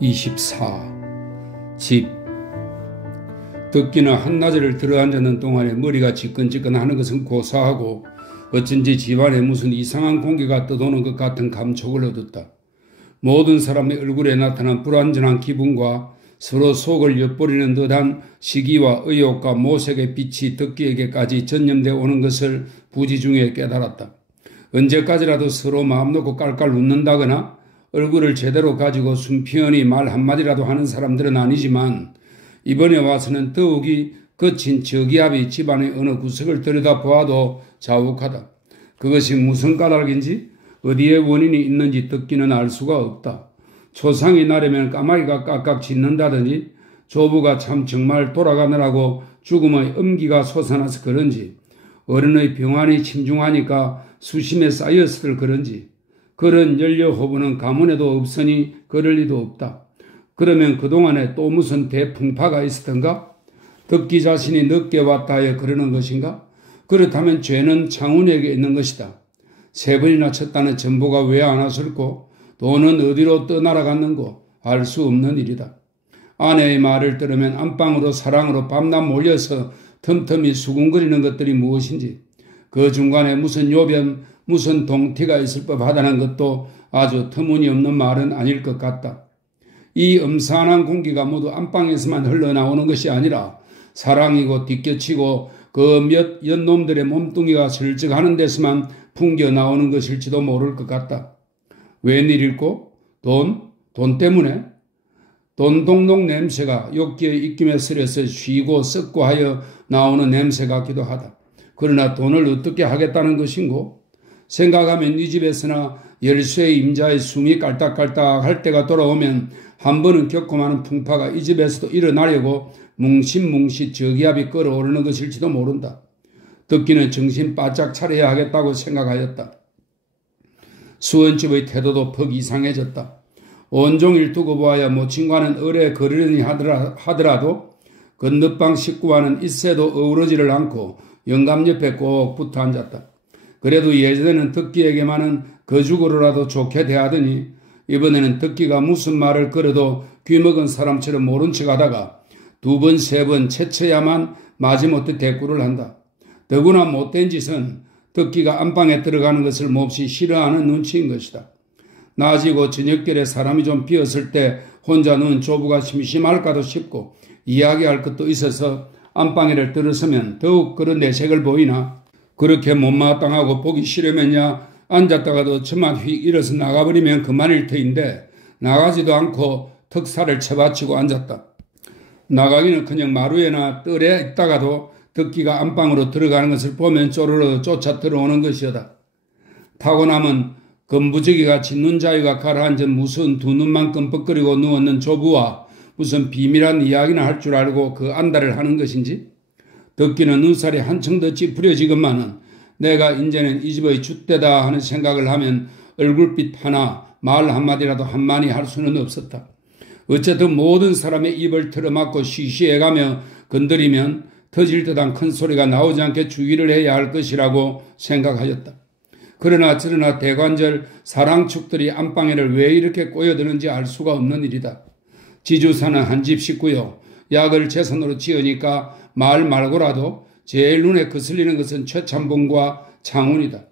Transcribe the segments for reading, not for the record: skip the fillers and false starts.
24. 집. 듣기는 한낮을 들어앉는 동안에 머리가 지끈지끈하는 것은 고사하고 어쩐지 집안에 무슨 이상한 공기가 떠도는 것 같은 감촉을 얻었다. 모든 사람의 얼굴에 나타난 불완전한 기분과 서로 속을 엿보리는 듯한 시기와 의욕과 모색의 빛이 듣기에게까지 전염되어 오는 것을 부지중에 깨달았다. 언제까지라도 서로 마음 놓고 깔깔 웃는다거나 얼굴을 제대로 가지고 숨피언이 말 한마디라도 하는 사람들은 아니지만 이번에 와서는 더욱이 거친 저기압이 집안의 어느 구석을 들여다보아도 자욱하다. 그것이 무슨 까닭인지 어디에 원인이 있는지 듣기는 알 수가 없다. 초상이 나려면 까마귀가 깍깍 짖는다더니 조부가 참 정말 돌아가느라고 죽음의 엄기가 솟아나서 그런지 어른의 병환이 침중하니까 수심에 쌓였을 그런지 그런 연료호부는 가문에도 없으니 그럴 리도 없다. 그러면 그동안에 또 무슨 대풍파가 있었던가? 듣기 자신이 늦게 왔다 하여 그러는 것인가? 그렇다면 죄는 창훈에게 있는 것이다. 3번이나 쳤다는 전보가 왜 안 왔을꼬? 돈은 어디로 떠날아갔는고? 알 수 없는 일이다. 아내의 말을 들으면 안방으로 사랑으로 밤낮 몰려서 틈틈이 수군거리는 것들이 무엇인지 그 중간에 무슨 요변 무슨 동티가 있을 법하다는 것도 아주 터무니없는 말은 아닐 것 같다. 이 음산한 공기가 모두 안방에서만 흘러나오는 것이 아니라 사랑이고 뒷겨치고 그 몇 연놈들의 몸뚱이가 슬쩍하는 데서만 풍겨 나오는 것일지도 모를 것 같다. 웬일일꼬? 돈 때문에? 돈동동 냄새가 욕기의 입김에 스려서 쉬고 썩고 하여 나오는 냄새 같기도 하다. 그러나 돈을 어떻게 하겠다는 것인고? 생각하면 이 집에서나 열쇠의 임자의 숨이 깔딱깔딱 할 때가 돌아오면 한 번은 겪고 마는 풍파가 이 집에서도 일어나려고 뭉칫뭉칫 저기압이 끌어오르는 것일지도 모른다. 듣기는 정신 바짝 차려야 하겠다고 생각하였다. 수원집의 태도도 퍽 이상해졌다. 온종일 두고 보아야 모친과는 오래 거르려니 하더라도 건너방 식구와는 이새도 어우러지를 않고 영감 옆에 꼭 붙어 앉았다. 그래도 예전에는 듣기에게만은 거죽으로라도 좋게 대하더니 이번에는 듣기가 무슨 말을 걸어도 귀먹은 사람처럼 모른 척하다가 2번, 3번 채쳐야만 마지못해 대꾸를 한다. 더구나 못된 짓은 듣기가 안방에 들어가는 것을 몹시 싫어하는 눈치인 것이다. 낮이고 저녁결에 사람이 좀 비었을 때 혼자 누운 조부가 심심할까도 싶고 이야기할 것도 있어서 안방에를 들어서면 더욱 그런 내색을 보이나 그렇게 못마땅하고 보기 싫으면야 앉았다가도 저만 휙 일어서 나가버리면 그만일 터인데 나가지도 않고 턱살을 쳐받치고 앉았다. 나가기는 그냥 마루에나 뜰에 있다가도 듣기가 안방으로 들어가는 것을 보면 쪼르르 쫓아 들어오는 것이었다. 타고남은 건부지기같이 눈자위가 가라앉은 무슨 두 눈만 끔뻑거리고 누웠는 조부와 무슨 비밀한 이야기나 할 줄 알고 그 안달을 하는 것인지 듣기는 눈살이 한층 더 찌푸려지건만은 내가 이제는 이 집의 줏대다 하는 생각을 하면 얼굴빛 하나 말 한마디라도 한마디 할 수는 없었다. 어쨌든 모든 사람의 입을 틀어막고 쉬쉬해가며 건드리면 터질 듯한 큰 소리가 나오지 않게 주의를 해야 할 것이라고 생각하였다. 그러나 저러나 대관절 사랑축들이 안방에를 왜 이렇게 꼬여드는지 알 수가 없는 일이다. 지주사는 한 집 식구요. 약을 재산으로 지으니까 말 말고라도 제일 눈에 거슬리는 것은 최참봉과 창훈이다.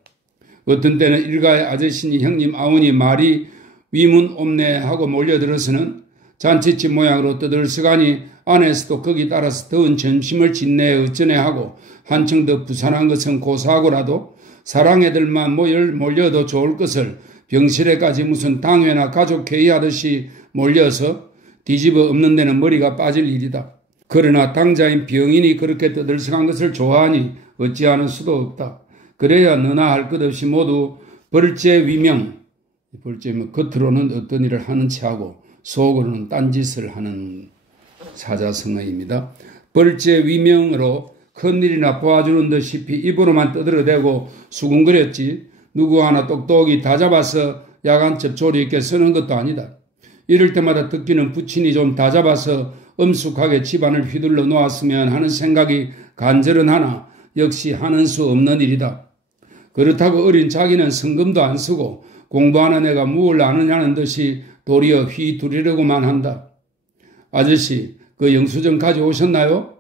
어떤 때는 일가의 아저씨니 형님 아우니 말이 위문옵내 하고 몰려들어서는 잔치집 모양으로 떠들썩하니 안에서도 거기 따라서 더운 점심을 짓네 어쩌네 하고 한층 더 부산한 것은 고사하고라도 사랑애들만 몰려도 좋을 것을 병실에까지 무슨 당회나 가족회의하듯이 몰려서 뒤집어 엎는 데는 머리가 빠질 일이다. 그러나 당자인 병인이 그렇게 떠들썩한 것을 좋아하니 어찌하는 수도 없다. 그래야 너나 할 것 없이 모두 벌제위명, 벌제면 겉으로는 어떤 일을 하는 체하고 속으로는 딴짓을 하는 사자성어입니다. 벌제위명으로 큰일이나 보아주는 듯이 입으로만 떠들어대고 수군거렸지 누구 하나 똑똑히 다 잡아서 야간첩 조리 있게 쓰는 것도 아니다. 이럴 때마다 듣기는 부친이 좀 다 잡아서 엄숙하게 집안을 휘둘러 놓았으면 하는 생각이 간절은 하나 역시 하는 수 없는 일이다. 그렇다고 어린 자기는 성금도 안 쓰고 공부하는 애가 무엇을 아느냐는 듯이 도리어 휘두르려고만 한다. 아저씨, 그 영수증 가져오셨나요?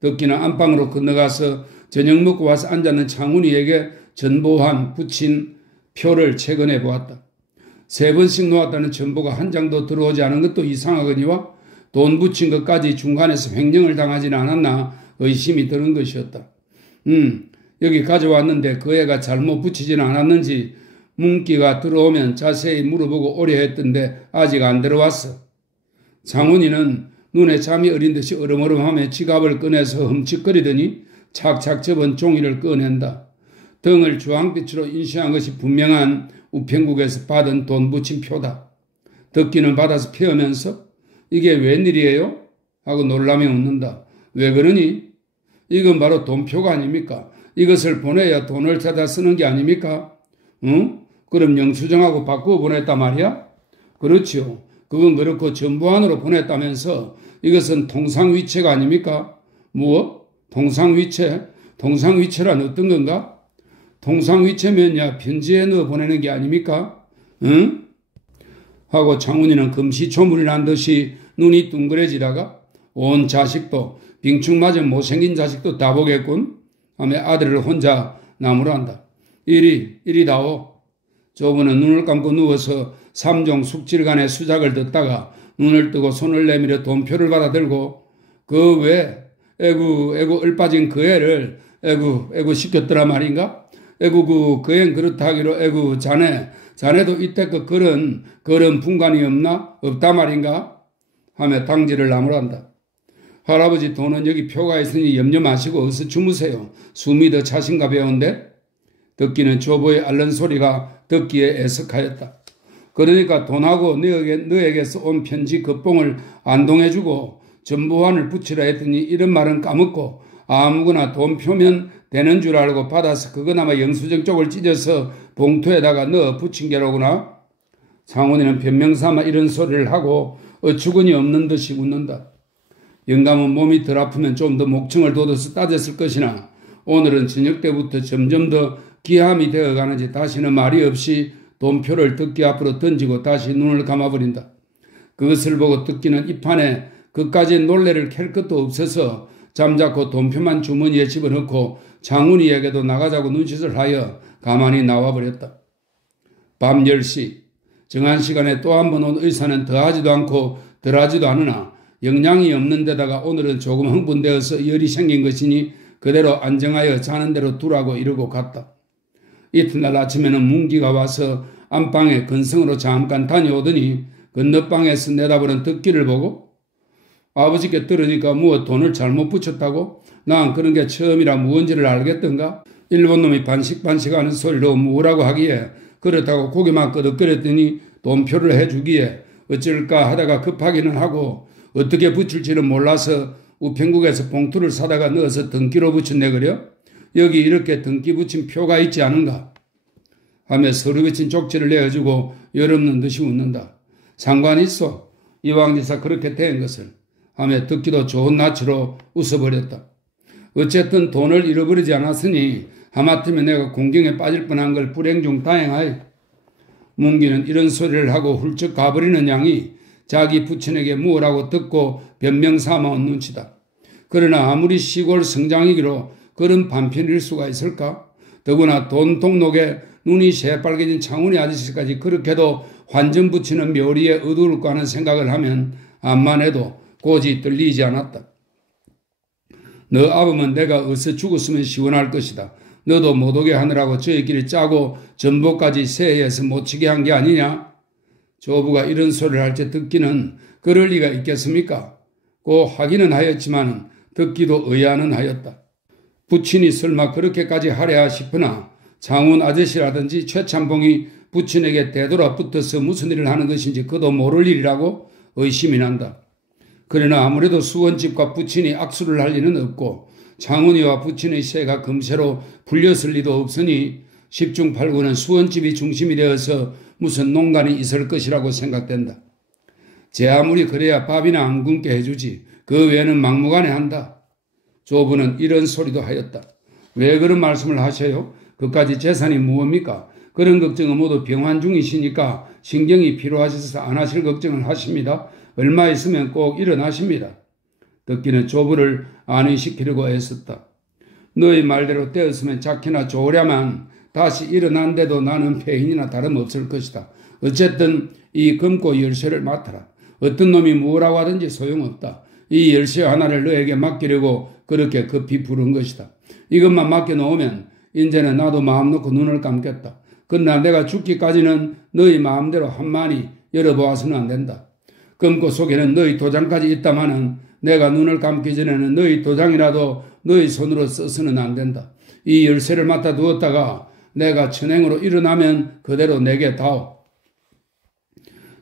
덕기는 안방으로 건너가서 저녁 먹고 와서 앉았는 창훈이에게 전보한 붙인 표를 채근해 보았다. 3번씩 놓았다는 전보가 한 장도 들어오지 않은 것도 이상하거니와 돈 붙인 것까지 중간에서 횡령을 당하지는 않았나 의심이 드는 것이었다. 여기 가져왔는데 그 애가 잘못 붙이지는 않았는지 문기가 들어오면 자세히 물어보고 오려 했던데 아직 안 들어왔어. 장훈이는 눈에 잠이 어린 듯이 어름어름하며 지갑을 꺼내서 흠칫거리더니 착착 접은 종이를 꺼낸다. 등을 주황빛으로 인쇄한 것이 분명한 우편국에서 받은 돈 붙인 표다. 덕기는 받아서 펴면서 이게 웬일이에요? 하고 놀라며 웃는다. 왜 그러니? 이건 바로 돈표가 아닙니까? 이것을 보내야 돈을 찾아 쓰는 게 아닙니까? 응? 그럼 영수증하고 바꾸어 보냈단 말이야? 그렇지요. 그건 그렇고 전부안으로 보냈다면서 이것은 통상위체가 아닙니까? 무엇? 통상위체? 통상위체란 어떤 건가? 통상위체면야 편지에 넣어 보내는 게 아닙니까? 응? 하고 장훈이는 금시초문이 난 듯이 눈이 둥그레지다가 온 자식도 빙축 맞은 못생긴 자식도 다 보겠군 하며 아들을 혼자 나무란다. 이리 나오. 조부는 눈을 감고 누워서 3종 숙질간의 수작을 듣다가 눈을 뜨고 손을 내밀어 돈표를 받아들고 그 왜 애구 얼빠진 그 애를 애구 시켰더라 말인가? 애구 그 애는 그렇다 하기로 애구 자네도 이때껏 그런 분간이 없다 말인가? 하며 당지를 나무란다. 할아버지 돈은 여기 표가 있으니 염려 마시고 어서 주무세요. 숨이 더 차신가 배운데? 덕기는 조보의 앓는 소리가 듣기에 애석하였다. 그러니까 돈하고 너에게서 온 편지 겉봉을 안동해주고 전보환을 붙이라 했더니 이런 말은 까먹고 아무거나 돈 표면 되는 줄 알고 받아서 그거나마 영수증 쪽을 찢어서 봉투에다가 넣어 붙인 게로구나. 장훈이는 변명삼아 이런 소리를 하고 어처구니 없는 듯이 웃는다. 영감은 몸이 덜 아프면 좀 더 목청을 돋아서 따졌을 것이나 오늘은 저녁 때부터 점점 더 기함이 되어가는지 다시는 말이 없이 돈표를 덕기 앞으로 던지고 다시 눈을 감아버린다. 그것을 보고 덕기는 입안에 그까지 놀래를 캘 것도 없어서 잠자코 돈표만 주머니에 집어넣고 장훈이에게도 나가자고 눈짓을 하여 가만히 나와버렸다. 밤 10시 정한 시간에 또 한 번 온 의사는 더하지도 않고 덜하지도 않으나 영양이 없는 데다가 오늘은 조금 흥분되어서 열이 생긴 것이니 그대로 안정하여 자는 대로 두라고 이러고 갔다. 이튿날 아침에는 문기가 와서 안방에 근성으로 잠깐 다녀오더니 건너방에서 내다보는 덕기를 보고 아버지께 들으니까 무엇 돈을 잘못 붙였다고? 난 그런 게 처음이라 무언지를 알겠던가? 일본 놈이 반식반식하는 소리로 뭐라고 하기에 그렇다고 고개만 끄덕거렸더니 돈표를 해주기에 어쩔까 하다가 급하기는 하고 어떻게 붙일지는 몰라서 우편국에서 봉투를 사다가 넣어서 등기로 붙였네 그려? 여기 이렇게 등기 붙인 표가 있지 않은가? 하며 서류 붙인 쪽지를 내어주고 열없는 듯이 웃는다. 상관 있어. 이왕지사 그렇게 된 것을. 하며 듣기도 좋은 낯으로 웃어버렸다. 어쨌든 돈을 잃어버리지 않았으니 하마터면 내가 공경에 빠질 뻔한 걸 불행 중 다행하여. 문기는 이런 소리를 하고 훌쩍 가버리는 양이 자기 부친에게 무엇라고 듣고 변명 삼아온 눈치다. 그러나 아무리 시골 성장이기로 그런 반편일 수가 있을까? 더구나 돈 동록에 눈이 새빨개진 창훈이 아저씨까지 그렇게도 환전 붙이는 묘리에 어두울까 하는 생각을 하면 암만 해도 고지 떨리지 않았다. 너 아범은 내가 어서 죽었으면 시원할 것이다. 너도 못 오게 하느라고 저희끼리 짜고 전보까지 세해에서 못 치게 한 게 아니냐? 조부가 이런 소리를 할 때 듣기는 그럴 리가 있겠습니까? 고 하기는 하였지만 듣기도 의아는 하였다. 부친이 설마 그렇게까지 하랴 싶으나 장훈 아저씨라든지 최참봉이 부친에게 되돌아 붙어서 무슨 일을 하는 것인지 그도 모를 일이라고 의심이 난다. 그러나 아무래도 수원집과 부친이 악수를 할 리는 없고 장훈이와 부친의 세가 금세로 불렸을 리도 없으니 10중 8구는 수원집이 중심이 되어서 무슨 농간이 있을 것이라고 생각된다. 제 아무리 그래야 밥이나 안 굶게 해주지 그 외에는 막무가내한다. 조부는 이런 소리도 하였다. 왜 그런 말씀을 하셔요? 그까지 재산이 무엇입니까? 그런 걱정은 모두 병환 중이시니까 신경이 필요하셔서 안 하실 걱정을 하십니다. 얼마 있으면 꼭 일어나십니다. 듣기는 조부를 안위시키려고 애썼다. 너희 말대로 되었으면 작게나 좋으랴만 다시 일어난데도 나는 폐인이나 다름없을 것이다. 어쨌든 이 금고 열쇠를 맡아라. 어떤 놈이 뭐라고 하든지 소용없다. 이 열쇠 하나를 너에게 맡기려고 그렇게 급히 부른 것이다. 이것만 맡겨놓으면 이제는 나도 마음 놓고 눈을 감겠다. 그러나 내가 죽기까지는 너희 마음대로 한마디 열어보아서는 안 된다. 금고 속에는 너희 도장까지 있다마는 내가 눈을 감기 전에는 너희 도장이라도 너희 손으로 써서는 안 된다. 이 열쇠를 맡아 두었다가 내가 천행으로 일어나면 그대로 내게 다오.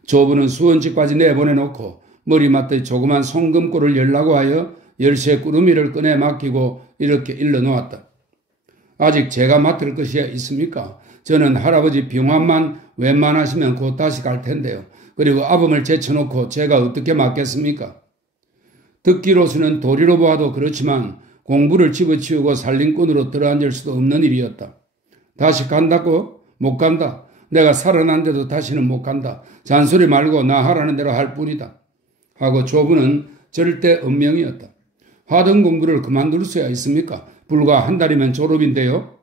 조부는 수원집까지 내보내놓고 머리맡의 조그만 송금고를 열라고 하여 열쇠 꾸러미를 꺼내 맡기고 이렇게 일러놓았다. 아직 제가 맡을 것이 있습니까? 저는 할아버지 병환만 웬만하시면 곧 다시 갈 텐데요. 그리고 아범을 제쳐놓고 제가 어떻게 맡겠습니까? 듣기로서는 도리로 보아도 그렇지만 공부를 집어치우고 살림꾼으로 들어앉을 수도 없는 일이었다. 다시 간다고? 못 간다. 내가 살아난데도 다시는 못 간다. 잔소리 말고 나 하라는 대로 할 뿐이다. 하고 조부는 절대 엄명이었다. 하던 공부를 그만둘 수야 있습니까? 불과 한 달이면 졸업인데요.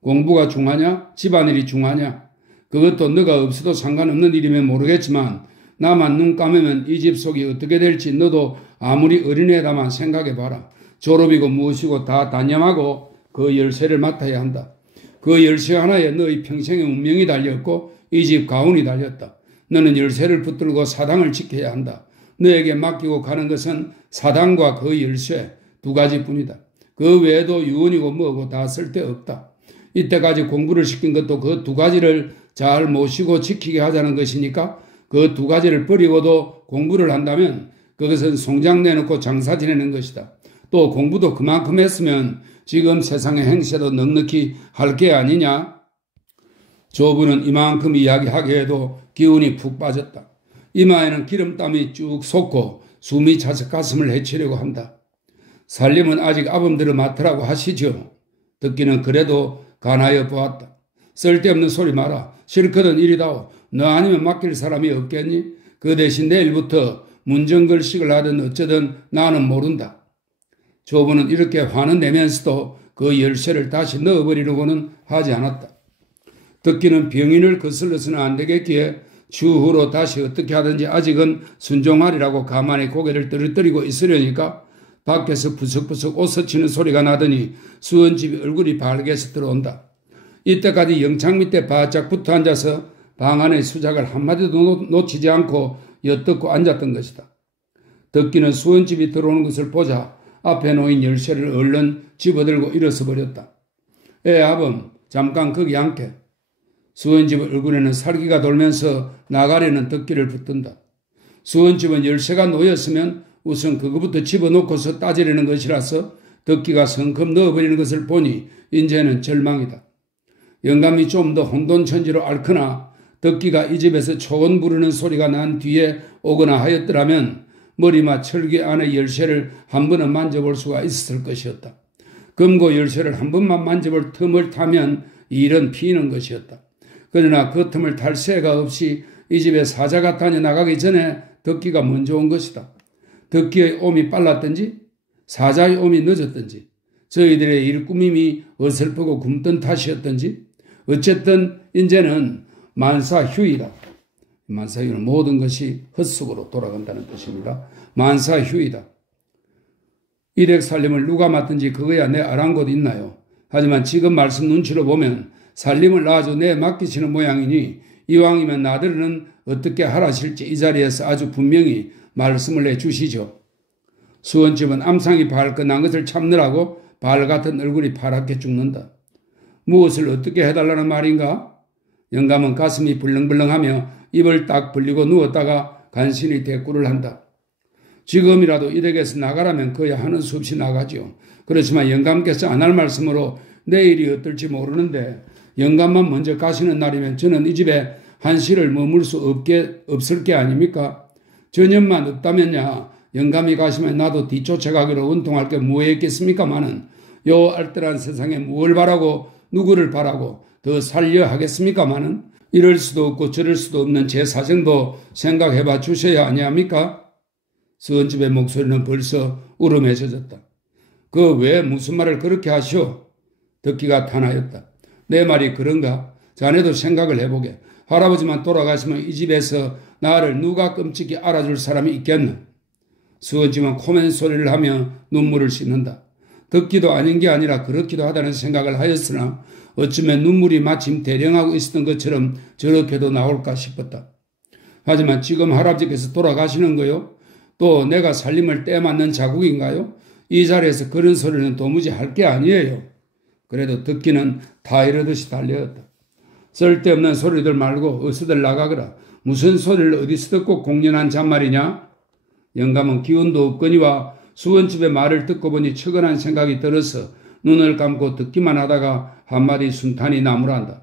공부가 중하냐? 집안일이 중하냐? 그것도 너가 없어도 상관없는 일이면 모르겠지만 나만 눈 감으면 이 집 속이 어떻게 될지 너도 아무리 어린애다만 생각해봐라. 졸업이고 무엇이고 다 단념하고 그 열쇠를 맡아야 한다. 그 열쇠 하나에 너희 평생의 운명이 달렸고 이 집 가운이 달렸다. 너는 열쇠를 붙들고 사당을 지켜야 한다. 너에게 맡기고 가는 것은 사당과 그 열쇠 두 가지뿐이다. 그 외에도 유언이고 뭐고 다 쓸데없다. 이때까지 공부를 시킨 것도 그 두 가지를 잘 모시고 지키게 하자는 것이니까 그 두 가지를 버리고도 공부를 한다면 그것은 송장 내놓고 장사 지내는 것이다. 또 공부도 그만큼 했으면 지금 세상의 행세도 넉넉히 할 게 아니냐? 조부는 이만큼 이야기하게 해도 기운이 푹 빠졌다. 이마에는 기름땀이 쭉 솟고 숨이 차서 가슴을 헤치려고 한다. 살림은 아직 아범들을 맡으라고 하시죠. 듣기는 그래도 간하여 보았다. 쓸데없는 소리 마라. 싫거든 이리다오. 너 아니면 맡길 사람이 없겠니? 그 대신 내일부터 문정글식을 하든 어쩌든 나는 모른다. 조부는 이렇게 화는 내면서도 그 열쇠를 다시 넣어버리려고는 하지 않았다. 듣기는 병인을 거슬러서는 안 되겠기에 추후로 다시 어떻게 하든지 아직은 순종하리라고 가만히 고개를 떨어뜨리고 있으려니까 밖에서 부석부석 옷서치는 소리가 나더니 수원집이 얼굴이 밝게서 들어온다. 이때까지 영창 밑에 바짝 붙어 앉아서 방 안의 수작을 한마디도 놓치지 않고 엿듣고 앉았던 것이다. 듣기는 수원집이 들어오는 것을 보자 앞에 놓인 열쇠를 얼른 집어들고 일어서 버렸다. 아범 잠깐 거기 앉게. 수원집 얼굴에는 살기가 돌면서 나가려는 듣기를 붙든다. 수원집은 열쇠가 놓였으면 우선 그거부터 집어놓고서 따지려는 것이라서 듣기가 성큼 넣어버리는 것을 보니 이제는 절망이다. 영감이 좀 더 혼돈천지로 앓거나 듣기가 이 집에서 초원 부르는 소리가 난 뒤에 오거나 하였더라면 머리맡 철기 안의 열쇠를 한 번은 만져볼 수가 있었을 것이었다. 금고 열쇠를 한 번만 만져볼 틈을 타면 이 일은 피는 것이었다. 그러나 그 틈을 탈 새가 없이 이 집에 사자가 다녀나가기 전에 듣기가 먼저 온 것이다. 듣기의 옴이 빨랐든지 사자의 옴이 늦었든지 저희들의 일꾸밈이 어설프고 굶던 탓이었든지 어쨌든 이제는 만사휴이다. 만사휴는 모든 것이 헛속으로 돌아간다는 뜻입니다. 만사휴이다. 일액 살림을 누가 맡든지 그거야 내 아랑곳 있나요? 하지만 지금 말씀 눈치로 보면 살림을 아주 내 맡기시는 모양이니 이왕이면 나들은 어떻게 하라실지 이 자리에서 아주 분명히 말씀을 해주시죠. 수원집은 암상이 발끈한 것을 참느라고 발 같은 얼굴이 파랗게 죽는다. 무엇을 어떻게 해달라는 말인가? 영감은 가슴이 불렁불렁하며 입을 딱 벌리고 누웠다가 간신히 대꾸를 한다. 지금이라도 이 댁에서 나가라면 그야 하는 수 없이 나가죠. 그렇지만 영감께서 안 할 말씀으로 내일이 어떨지 모르는데 영감만 먼저 가시는 날이면 저는 이 집에 한시를 머물 수 없을 게 아닙니까? 전염만 없다면야 영감이 가시면 나도 뒤쫓아가기로 운동할 게 뭐에 있겠습니까마는 요 알뜰한 세상에 무엇을 바라고 누구를 바라고 더 살려 하겠습니까마는 이럴 수도 없고 저럴 수도 없는 제 사정도 생각해봐 주셔야 아니합니까? 서은집의 목소리는 벌써 울음에 젖었다. 그 왜 무슨 말을 그렇게 하시오? 듣기가 탄하였다. 내 말이 그런가? 자네도 생각을 해보게. 할아버지만 돌아가시면 이 집에서 나를 누가 끔찍이 알아줄 사람이 있겠노? 서은집은 코멘 소리를 하며 눈물을 씻는다. 듣기도 아닌 게 아니라 그렇기도 하다는 생각을 하였으나 어쩌면 눈물이 마침 대령하고 있었던 것처럼 저렇게도 나올까 싶었다. 하지만 지금 할아버지께서 돌아가시는 거요? 또 내가 살림을 떼맞는 자국인가요? 이 자리에서 그런 소리는 도무지 할 게 아니에요. 그래도 듣기는 다 이러듯이 달려왔다. 쓸데없는 소리들 말고 어서들 나가거라. 무슨 소리를 어디서 듣고 공연한 잔말이냐? 영감은 기운도 없거니와 수원집의 말을 듣고 보니 측은한 생각이 들어서 눈을 감고 듣기만 하다가 한마디 순탄히 나무란다.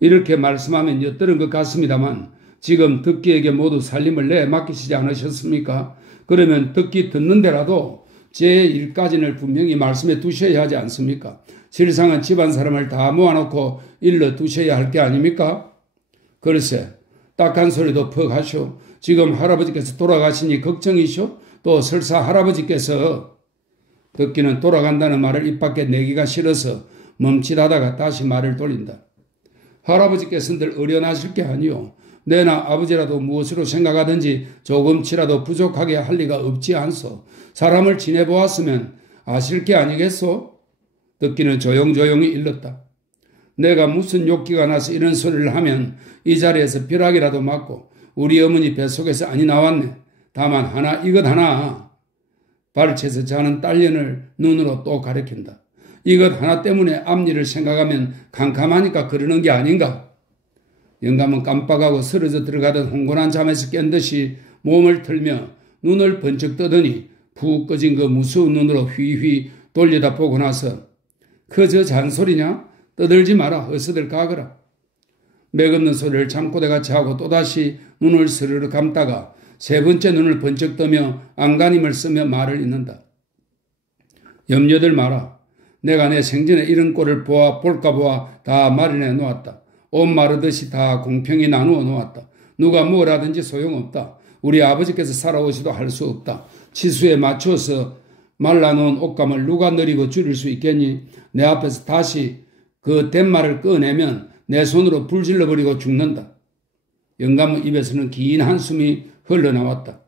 이렇게 말씀하면 엿들은 것 같습니다만 지금 듣기에게 모두 살림을 내맡기시지 않으셨습니까? 그러면 듣기 듣는 데라도 제 일까지는 분명히 말씀해 두셔야 하지 않습니까? 실상은 집안 사람을 다 모아놓고 일러 두셔야 할 게 아닙니까? 글쎄, 딱한 소리도 퍽 하시오. 지금 할아버지께서 돌아가시니 걱정이시오? 또 설사 할아버지께서 듣기는 돌아간다는 말을 입 밖에 내기가 싫어서 멈칫하다가 다시 말을 돌린다. 할아버지께서는 늘 어련하실 게 아니오. 내나 아버지라도 무엇으로 생각하든지 조금치라도 부족하게 할 리가 없지 않소. 사람을 지내보았으면 아실 게 아니겠소? 듣기는 조용조용히 일렀다. 내가 무슨 욕기가 나서 이런 소리를 하면 이 자리에서 벼락이라도 맞고 우리 어머니 뱃속에서 아니 나왔네. 다만 이것 하나. 발치에서 자는 딸년을 눈으로 또 가리킨다. 이것 하나 때문에 앞일을 생각하면 캄캄하니까 그러는 게 아닌가? 영감은 깜빡하고 쓰러져 들어가던 홍곤한 잠에서 깬 듯이 몸을 틀며 눈을 번쩍 뜨더니 푹 꺼진 그 무서운 눈으로 휘휘 돌려다 보고 나서 그저 잔소리냐? 떠들지 마라. 어서들 가거라. 맥없는 소리를 잠꼬대같이 하고 또다시 눈을 스르르 감다가 세 번째 눈을 번쩍 뜨며 안간힘을 쓰며 말을 잇는다. 염려들 마라. 내가 내 생전에 이런 꼴을 볼까 보아 다 마련해 놓았다. 옷 마르듯이 다 공평히 나누어 놓았다. 누가 뭐라든지 소용없다. 우리 아버지께서 살아오시도 할 수 없다. 치수에 맞춰서 말라놓은 옷감을 누가 느리고 줄일 수 있겠니? 내 앞에서 다시 그 댄말을 꺼내면 내 손으로 불질러버리고 죽는다. 영감의 입에서는 긴 한숨이 흘러나왔다.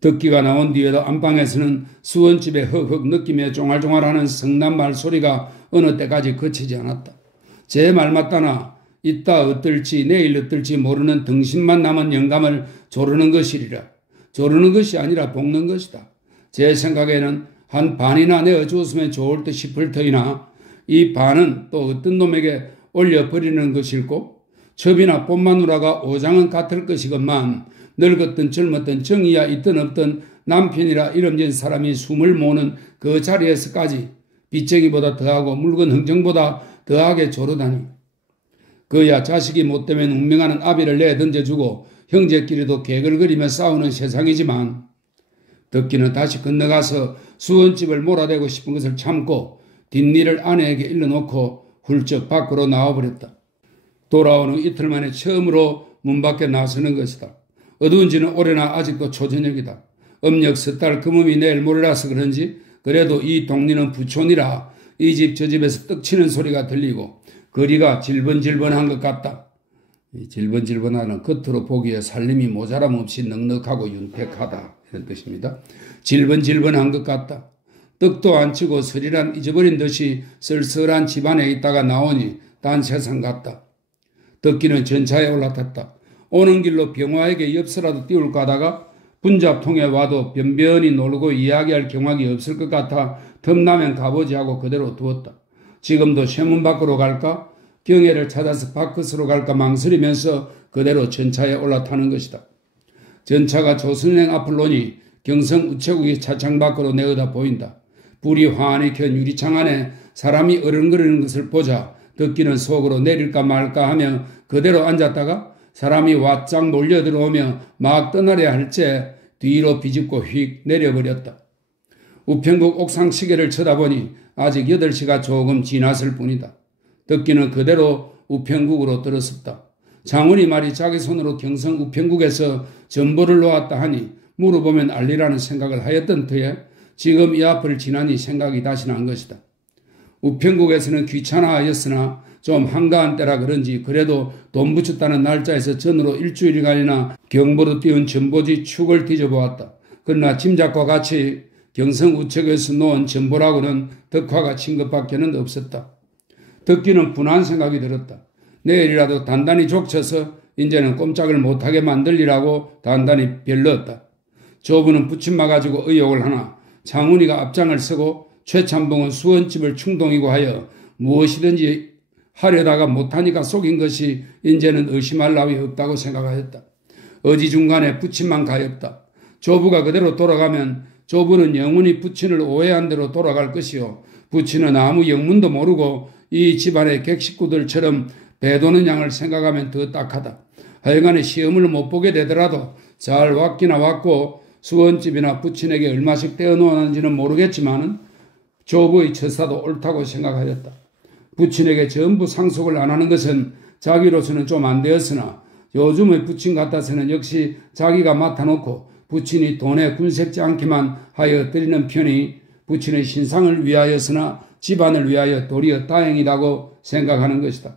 듣기가 나온 뒤에도 안방에서는 수원집에 헉헉 느끼며 종알종알하는 성난 말소리가 어느 때까지 그치지 않았다. 제 말 맞다나 이따 어떨지 내일 어떨지 모르는 등신만 남은 영감을 조르는 것이리라. 조르는 것이 아니라 볶는 것이다. 제 생각에는 한 반이나 내어주었으면 좋을 듯 싶을 터이나 이 반은 또 어떤 놈에게 올려버리는 것일꼬? 첩이나 뽐마누라가 오장은 같을 것이건만 늙었든 젊었든 정이야 있든 없든 남편이라 이름진 사람이 숨을 모는 그 자리에서까지 빚쟁이보다 더하고 물건 흥정보다 더하게 조르다니. 그야 자식이 못되면 운명하는 아비를 내던져주고 형제끼리도 개글거리며 싸우는 세상이지만 듣기는 다시 건너가서 수원집을 몰아대고 싶은 것을 참고 뒷일을 아내에게 일러놓고 훌쩍 밖으로 나와버렸다. 돌아오는 이틀 만에 처음으로 문 밖에 나서는 것이다. 어두운 지는 올해나 아직도 초저녁이다. 음력 섣달 금음이 내일 모레라서 그런지 그래도 이 동리는 부촌이라 이 집 저 집에서 떡치는 소리가 들리고 거리가 질번질번한 것 같다. 이 질번질번하는 겉으로 보기에 살림이 모자람 없이 넉넉하고 윤택하다 이런 뜻입니다. 질번질번한 것 같다. 떡도 안 치고 서리란 잊어버린 듯이 쓸쓸한 집안에 있다가 나오니 딴 세상 같다. 듣기는 전차에 올라탔다. 오는 길로 병화에게 엽서라도 띄울까 하다가 분잡통에 와도 변변히 놀고 이야기할 경황이 없을 것 같아 틈나면 가보지 하고 그대로 두었다. 지금도 쇠문 밖으로 갈까? 경애를 찾아서 밖으로 갈까 망설이면서 그대로 전차에 올라타는 것이다. 전차가 조선행 앞을 오니 경성 우체국이 차창 밖으로 내어다 보인다. 불이 환히 켠 유리창 안에 사람이 어른거리는 것을 보자 듣기는 속으로 내릴까 말까 하며 그대로 앉았다가 사람이 와짝 몰려 들어오며 막 떠나려 할 때 뒤로 비집고 휙 내려버렸다. 우편국 옥상 시계를 쳐다보니 아직 8시가 조금 지났을 뿐이다. 듣기는 그대로 우편국으로 들었었다. 장훈이 말이 자기 손으로 경성 우편국에서 전보를 놓았다 하니 물어보면 알리라는 생각을 하였던 터에 지금 이 앞을 지나니 생각이 다시 난 것이다. 우편국에서는 귀찮아하였으나 좀 한가한 때라 그런지 그래도 돈 붙였다는 날짜에서 전으로 일주일간이나 경보로 띄운 전보지 축을 뒤져보았다. 그러나 짐작과 같이 경성 우측에서 놓은 전보라고는 덕화가 친 것밖에는 없었다. 듣기는 분한 생각이 들었다. 내일이라도 단단히 족쳐서 이제는 꼼짝을 못하게 만들리라고 단단히 별렀다. 조부는 붙임마 가지고 의욕을 하나 장훈이가 앞장을 서고 최참봉은 수원집을 충동이고 하여 무엇이든지 하려다가 못하니까 속인 것이 이제는 의심할 나위 없다고 생각하였다. 어지중간에 부친만 가엾다. 조부가 그대로 돌아가면 조부는 영원히 부친을 오해한 대로 돌아갈 것이요. 부친은 아무 영문도 모르고 이 집안의 객식구들처럼 배도는 양을 생각하면 더 딱하다. 하여간에 시험을 못 보게 되더라도 잘 왔기나 왔고 수원집이나 부친에게 얼마씩 떼어놓았는지는 모르겠지만 조부의 처사도 옳다고 생각하였다. 부친에게 전부 상속을 안 하는 것은 자기로서는 좀 안 되었으나 요즘의 부친 같아서는 역시 자기가 맡아놓고 부친이 돈에 군색지 않게만 하여 드리는 편이 부친의 신상을 위하여서나 집안을 위하여 도리어 다행이라고 생각하는 것이다.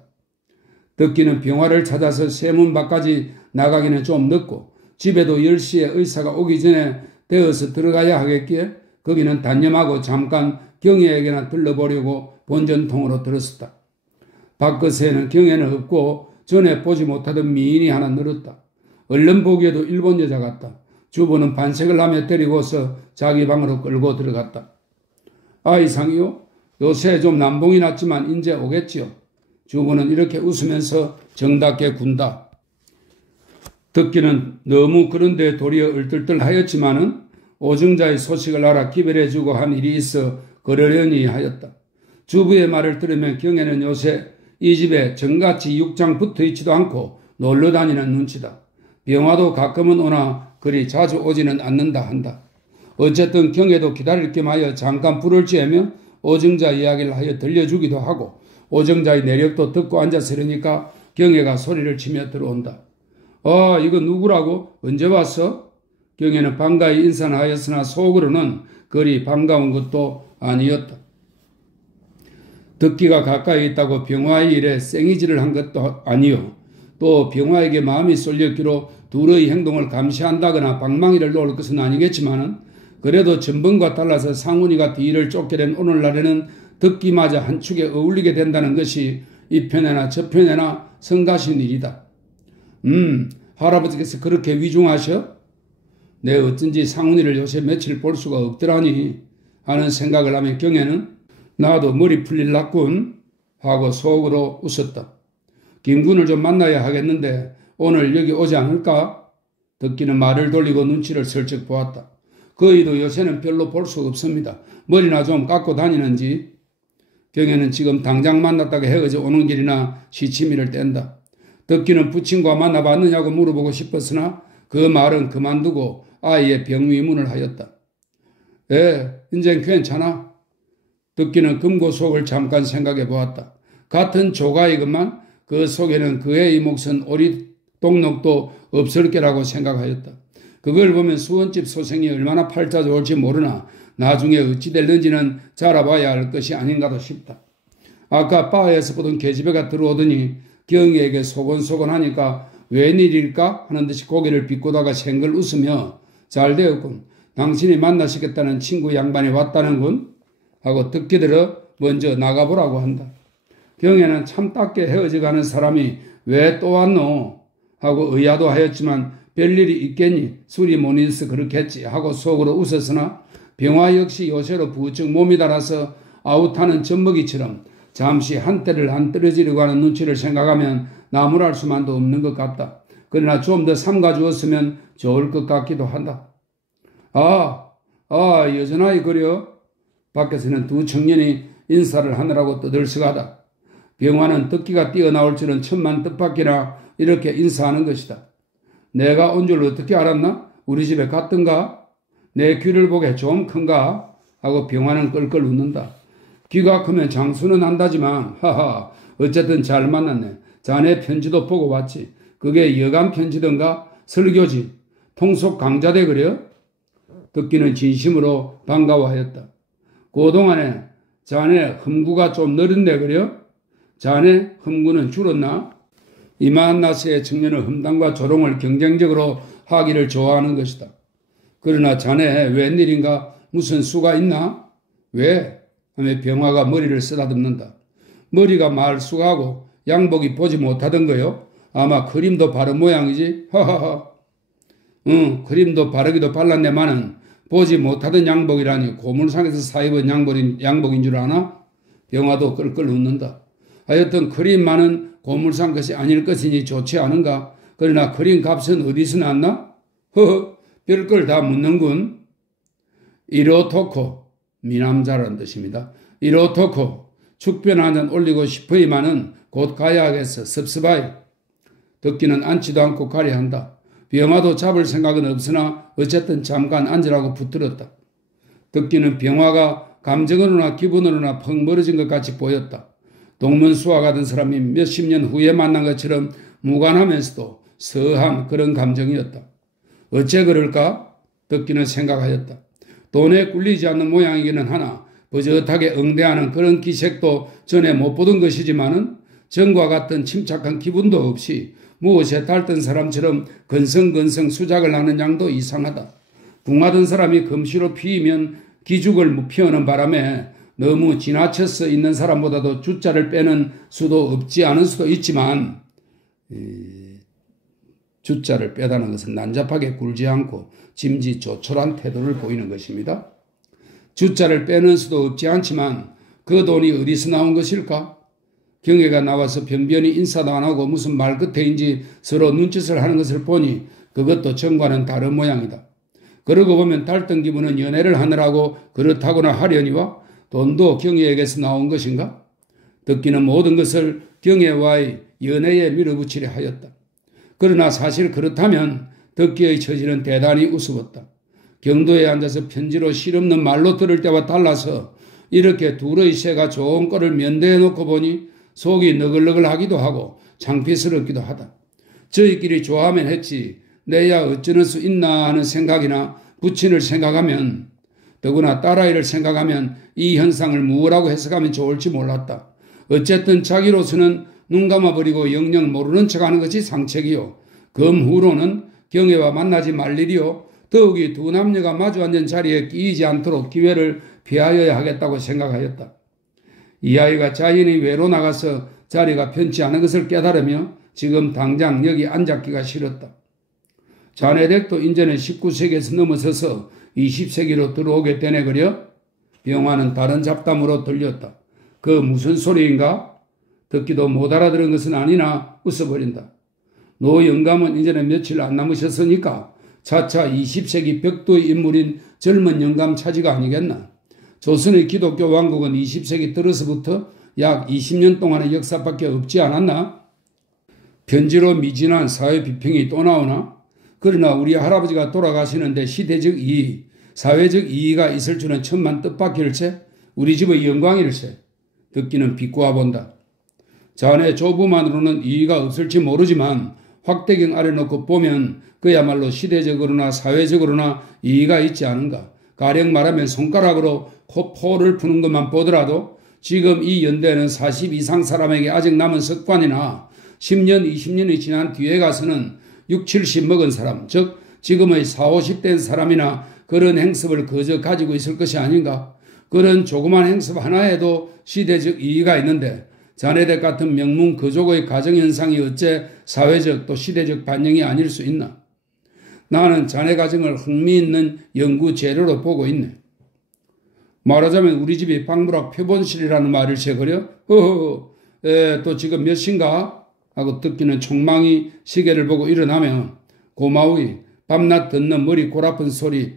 듣기는 병화를 찾아서 세문 밖까지 나가기는 좀 늦고 집에도 10시에 의사가 오기 전에 되어서 들어가야 하겠기에 거기는 단념하고 잠깐 경혜에게나 들러보려고 본전통으로 들었었다. 밖것에는 경혜는 없고 전에 보지 못하던 미인이 하나 늘었다. 얼른 보기에도 일본 여자 같다. 주부는 반색을 하며 데리고서 자기 방으로 끌고 들어갔다. 아이상이요? 요새 좀 남봉이 났지만 이제 오겠지요. 주부는 이렇게 웃으면서 정답게 군다. 듣기는 너무 그런데 도리어 얼떨떨하였지만은 오정자의 소식을 알아 기별해주고 한 일이 있어 그러려니 하였다. 주부의 말을 들으면 경혜는 요새 이 집에 정같이 육장 붙어있지도 않고 놀러다니는 눈치다. 병화도 가끔은 오나 그리 자주 오지는 않는다 한다. 어쨌든 경혜도 기다릴 겸하여 잠깐 불을 쬐며 오정자 이야기를 하여 들려주기도 하고 오정자의 내력도 듣고 앉았으려니까 경혜가 소리를 치며 들어온다. 이거 누구라고? 언제 왔어? 경혜는 반가이 인사는 하였으나 속으로는 그리 반가운 것도 아니었다. 듣기가 가까이 있다고 병화의 일에 생이질을 한 것도 아니요. 또 병화에게 마음이 쏠렸기로 둘의 행동을 감시한다거나 방망이를 놓을 것은 아니겠지만 그래도 전번과 달라서 상훈이가 뒤를 쫓게 된 오늘날에는 듣기마저 한 축에 어울리게 된다는 것이 이 편에나 저 편에나 성가신 일이다. 할아버지께서 그렇게 위중하셔? 내 어쩐지 상훈이를 요새 며칠 볼 수가 없더라니 하는 생각을 하며 경혜는 나도 머리 풀릴랐군 하고 속으로 웃었다. 김군을 좀 만나야 하겠는데 오늘 여기 오지 않을까? 듣기는 말을 돌리고 눈치를 슬쩍 보았다. 거의도 요새는 별로 볼 수 없습니다. 머리나 좀 깎고 다니는지. 경혜는 지금 당장 만났다가 헤어져 오는 길이나 시치미를 뗀다. 듣기는 부친과 만나봤느냐고 물어보고 싶었으나 그 말은 그만두고 아이의 병위문을 하였다. 인젠 괜찮아? 듣기는 금고속을 잠깐 생각해 보았다. 같은 조가이건만 그 속에는 그의 몫은 오리똥록도 없을 게라고 생각하였다. 그걸 보면 수원집 소생이 얼마나 팔자 좋을지 모르나 나중에 어찌 될는지는 잘 알아봐야 할 것이 아닌가도 싶다. 아까 바에서 보던 계집애가 들어오더니 경희에게 소곤소곤하니까 웬일일까 하는 듯이 고개를 비꼬다가 생글 웃으며 잘 되었군. 당신이 만나시겠다는 친구 양반이 왔다는군 하고 듣게 들어 먼저 나가보라고 한다. 경혜는 참답게 헤어져가는 사람이 왜 또 왔노 하고 의아도 하였지만 별일이 있겠니? 술이 못 있어 그렇겠지 하고 속으로 웃었으나 병화 역시 요새로 부쩍 몸이 달아서 아웃하는 젖먹이처럼 잠시 한때를 안 떨어지려고 하는 눈치를 생각하면 나무랄 수만도 없는 것 같다. 그러나 좀 더 삼가주었으면 좋을 것 같기도 한다. 여전하이 그려? 밖에서는 두 청년이 인사를 하느라고 떠들썩하다. 병화는 듣기가 뛰어나올 줄은 천만 뜻밖이나 이렇게 인사하는 것이다. 내가 온 줄 어떻게 알았나? 우리 집에 갔던가? 내 귀를 보게 좀 큰가? 하고 병화는 끌끌 웃는다. 귀가 크면 장수는 한다지만 하하 어쨌든 잘 만났네. 자네 편지도 보고 왔지. 그게 여간 편지던가 설교지. 통속 강자대 그래요? 듣기는 진심으로 반가워하였다. 그동안에 자네 흠구가 좀 늘었네 그래요? 자네 흠구는 줄었나? 이마한 나스의 청년은 흠담과 조롱을 경쟁적으로 하기를 좋아하는 것이다. 그러나 자네 웬일인가 무슨 수가 있나? 왜? 하며 병화가 머리를 쓰다듬는다. 머리가 말쑥하고 양복이 보지 못하던 거요? 아마 그림도 바른 모양이지? 하하하. 응, 그림도 바르기도 발랐네마는 보지 못하던 양복이라니 고물상에서 사입은 양복인 줄 아나? 병화도 끌끌 웃는다. 하여튼 그림만은 고물상 것이 아닐 것이니 좋지 않은가? 그러나 그림 값은 어디서 났나? 허허, 별걸 다 묻는군. 이로토코, 미남자라는 뜻입니다. 이로토코, 축변 한잔 올리고 싶어이마는 곧 가야 하겠어. 섭섭하이. 듣기는 앉지도 않고 가려 한다. 병화도 잡을 생각은 없으나 어쨌든 잠깐 앉으라고 붙들었다. 듣기는 병화가 감정으로나 기분으로나 펑 멀어진 것 같이 보였다. 동문수화 가던 사람이 몇십 년 후에 만난 것처럼 무관하면서도 서한 그런 감정이었다. 어째 그럴까? 듣기는 생각하였다. 돈에 꿀리지 않는 모양이기는 하나 버젓하게 응대하는 그런 기색도 전에 못 보던 것이지만은 전과 같은 침착한 기분도 없이 무엇에 달던 사람처럼 건성건성 수작을 하는 양도 이상하다. 궁하던 사람이 금시로 피이면 기죽을 피우는 바람에 너무 지나쳐서 있는 사람보다도 주자를 빼는 수도 없지 않은 수도 있지만 주자를 빼다는 것은 난잡하게 굴지 않고 짐지조촐한 태도를 보이는 것입니다. 주자를 빼는 수도 없지 않지만 그 돈이 어디서 나온 것일까? 경애가 나와서 변변히 인사도 안 하고 무슨 말끝에인지 서로 눈짓을 하는 것을 보니 그것도 전과는 다른 모양이다. 그러고 보면 달던 기분은 연애를 하느라고 그렇다거나 하려니와 돈도 경애에게서 나온 것인가? 듣기는 모든 것을 경애와의 연애에 밀어붙이려 하였다. 그러나 사실 그렇다면 듣기의 처지는 대단히 우스웠다. 경도에 앉아서 편지로 실없는 말로 들을 때와 달라서 이렇게 둘의 새가 좋은 꼴을 면대해 놓고 보니 속이 너글너글하기도 하고 창피스럽기도 하다. 저희끼리 좋아하면 했지 내야 어쩌는 수 있나 하는 생각이나 부친을 생각하면 더구나 딸아이를 생각하면 이 현상을 무엇라고 해석하면 좋을지 몰랐다. 어쨌든 자기로서는 눈 감아버리고 영영 모르는 척하는 것이 상책이요. 금후로는 경애와 만나지 말 일이요. 더욱이 두 남녀가 마주 앉은 자리에 끼이지 않도록 기회를 피하여야 하겠다고 생각하였다. 이 아이가 자연히 외로 나가서 자리가 편치 않은 것을 깨달으며 지금 당장 여기 앉았기가 싫었다. 자네 댁도 이제는 19세기에서 넘어서서 20세기로 들어오게 되네 그려? 병화는 다른 잡담으로 들렸다. 그 무슨 소리인가? 듣기도 못 알아들은 것은 아니나 웃어버린다. 노 영감은 이제는 며칠 안 남으셨으니까 차차 20세기 벽도의 인물인 젊은 영감 차지가 아니겠나? 조선의 기독교 왕국은 20세기 들어서부터 약 20년 동안의 역사밖에 없지 않았나? 편지로 미진한 사회 비평이 또 나오나? 그러나 우리 할아버지가 돌아가시는데 시대적 이의, 사회적 이의가 있을 줄은 천만 뜻밖일세? 우리 집의 영광일세? 듣기는 비꼬아 본다. 자네 조부만으로는 이의가 없을지 모르지만 확대경 아래 놓고 보면 그야말로 시대적으로나 사회적으로나 이의가 있지 않은가? 가령 말하면 손가락으로 코포를 푸는 것만 보더라도 지금 이 연대는 40 이상 사람에게 아직 남은 습관이나 10년, 20년이 지난 뒤에 가서는 6, 70 먹은 사람, 즉 지금의 40, 50대인 사람이나 그런 행습을 그저 가지고 있을 것이 아닌가? 그런 조그만 행습 하나에도 시대적 이의가 있는데 자네댁 같은 명문 거족의 가정현상이 어째 사회적 또 시대적 반영이 아닐 수 있나? 나는 자네 가정을 흥미있는 연구 재료로 보고 있네. 말하자면 우리 집이 박물학 표본실이라는 말을 새거려? 또 지금 몇 시인가? 하고 듣기는 촉망이 시계를 보고 일어나면 고마우이 밤낮 듣는 머리 골아픈 소리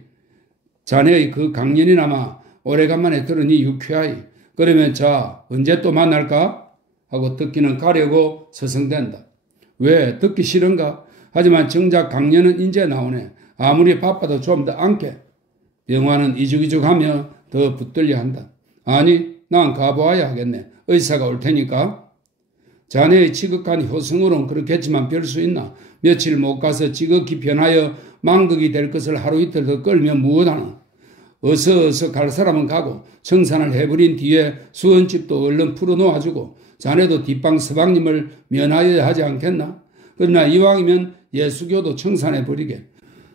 자네의 그 강연이나마 오래간만에 들으니 유쾌하이. 그러면 자 언제 또 만날까? 하고 듣기는 가려고 서성댄다. 왜 듣기 싫은가? 하지만 정작 강연은 이제 나오네. 아무리 바빠도 좀 더 앉게. 병화는 이죽이죽하며 더 붙들려 한다. 아니 난 가보아야 하겠네. 의사가 올 테니까. 자네의 지극한 효성으로는 그렇겠지만 별 수 있나? 며칠 못 가서 지극히 변하여 망극이 될 것을 하루 이틀 더 끌면 무엇하나? 어서 갈 사람은 가고 청산을 해버린 뒤에 수원집도 얼른 풀어놓아주고 자네도 뒷방 서방님을 면하여야 하지 않겠나? 그러나 이왕이면 예수교도 청산해버리게.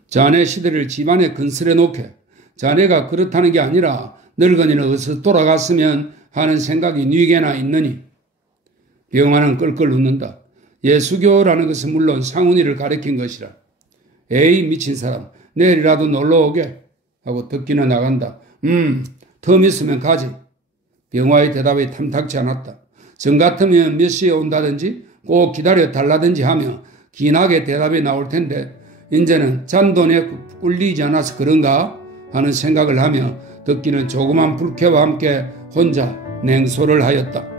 자네 시대를 집안에 건설해 놓게. 자네가 그렇다는 게 아니라 늙은이는 어서 돌아갔으면 하는 생각이 네게나 있느니. 병화는 끌끌 웃는다. 예수교라는 것은 물론 상훈이를 가리킨 것이라. 에이 미친 사람, 내일이라도 놀러오게 하고 듣기는 나간다. 텀 있으면 가지. 병화의 대답이 탐탁지 않았다. 정 같으면 몇 시에 온다든지 꼭 기다려 달라든지 하며 긴하게 대답이 나올 텐데 이제는 잔돈에 꿀리지 않아서 그런가 하는 생각을 하며 듣기는 조그만 불쾌와 함께 혼자 냉소를 하였다.